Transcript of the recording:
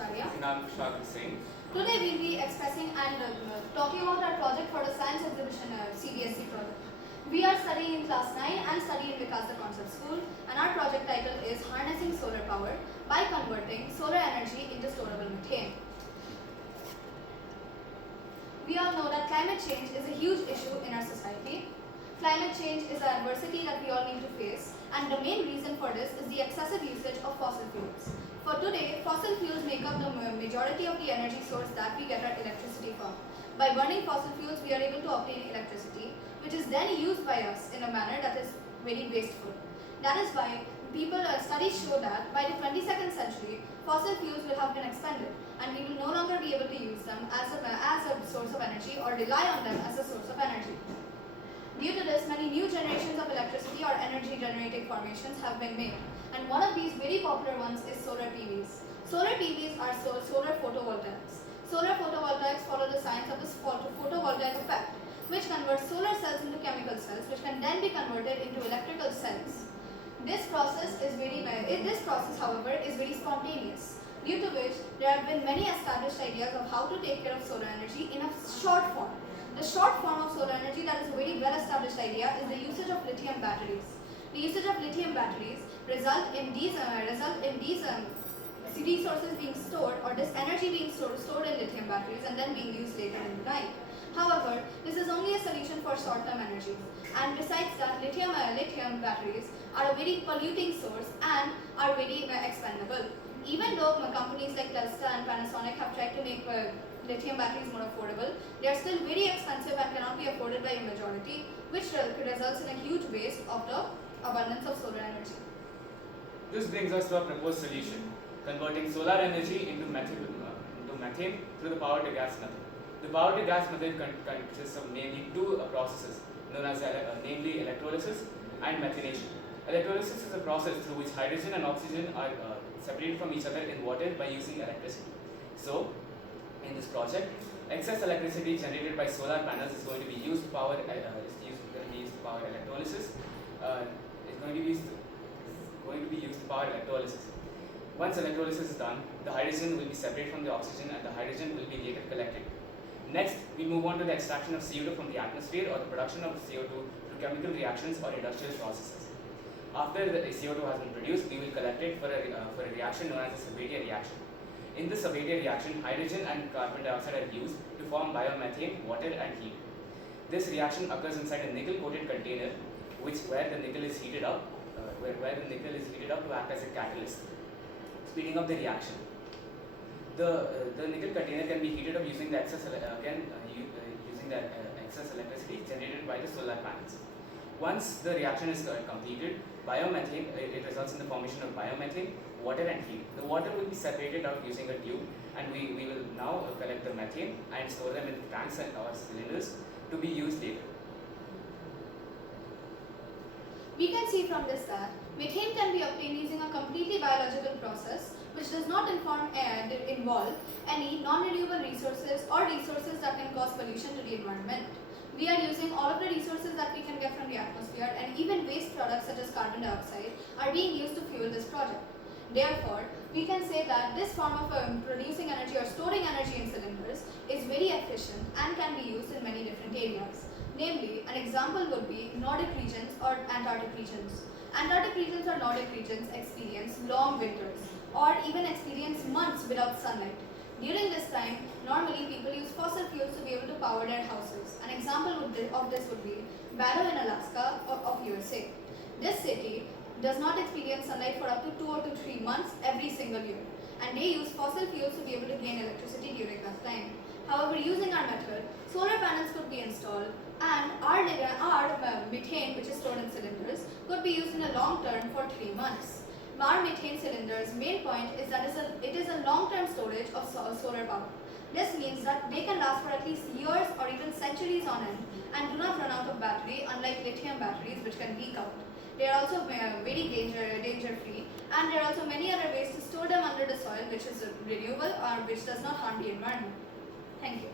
And I'm Cbse. Today we'll be expressing and talking about our project for the science exhibition Cbse project. We are studying in class 9 and studying in Vikas Concept School, and our project title is Harnessing Solar Power by Converting Solar Energy into Storable Methane. We all know that climate change is a huge issue in our society. Climate change is an adversity that we all need to face, and the main reason for this is the excessive usage of fossil fuels. For today, fossil fuels make up the majority of the energy source that we get our electricity from. By burning fossil fuels, we are able to obtain electricity, which is then used by us in a manner that is very wasteful. That is why studies show that by the 22nd century, fossil fuels will have been expended, and we will no longer be able to use them as a source of energy or rely on them as a source of energy. Due to this, many new generations of electricity or energy generating formations have been made, and one of these very popular ones is solar PVs. Solar PVs are solar photovoltaics. Solar photovoltaics follow the science of this photovoltaic effect, which converts solar cells into chemical cells, which can then be converted into electrical cells. This process, however, is very spontaneous, due to which there have been many established ideas of how to take care of solar energy in a short form. The short form of solar energy that is a very well-established idea is the usage of lithium batteries. The usage of lithium batteries result in these resources being stored, or this energy being stored in lithium batteries and then being used later in the night. However, this is only a solution for short-term energy. And besides that, lithium batteries are a very polluting source and are very expendable. Even though companies like Tesla and Panasonic have tried to make lithium batteries more affordable, they are still very expensive and cannot be afforded by a majority, which results in a huge waste of the abundance of solar energy. This brings us to our proposed solution, converting solar energy into methane through the power to gas method. The power to gas method consists of mainly two processes, known as namely electrolysis and methanation. Electrolysis is a process through which hydrogen and oxygen are separated from each other in water by using electricity. So, in this project, excess electricity generated by solar panels is going to be used to power electrolysis. Once electrolysis is done, the hydrogen will be separated from the oxygen, and the hydrogen will be later collected. Next, we move on to the extraction of CO2 from the atmosphere, or the production of CO2 through chemical reactions or industrial processes. After the CO2 has been produced, we will collect it for a reaction known as a Cbse reaction. In the Cbse reaction, hydrogen and carbon dioxide are used to form biomethane, water and heat. This reaction occurs inside a nickel-coated container, where the nickel is heated up to act as a catalyst, speeding up the reaction. The nickel container can be heated up using the excess electricity generated by the solar panels. Once the reaction is completed, it results in the formation of biomethane, water and heat. The water will be separated out using a tube, and we will now collect the methane and store them in tanks or cylinders to be used later. We can see from this that methane can be obtained using a completely biological process which does not involve any non-renewable resources or resources that can cause pollution to the environment. We are using all of the resources that we can get from the atmosphere, and even waste products such as carbon dioxide are being used to fuel this project. Therefore, we can say that this form of producing energy or storing energy in cylinders is very efficient and can be used in many different areas. Namely, an example would be Nordic regions or Antarctic regions. Antarctic regions or Nordic regions experience long winters or even experience months without sunlight. During this time, normally people use fossil fuels to be able to power their houses. An example of this would be Barrow in Alaska of USA. This city does not experience sunlight for up to 2 or 3 months every single year, and they use fossil fuels to be able to gain electricity during that time. However, using our method, solar panels could be installed, and our methane, which is stored in cylinders, could be used in the long term for 3 months. Our methane cylinders' main point is that it is a long-term storage of solar power. This means that they can last for at least years or even centuries on end and do not run out of battery, unlike lithium batteries which can leak out. They are also very danger-free, and there are also many other ways to store them under the soil which is renewable or which does not harm the environment. Thank you.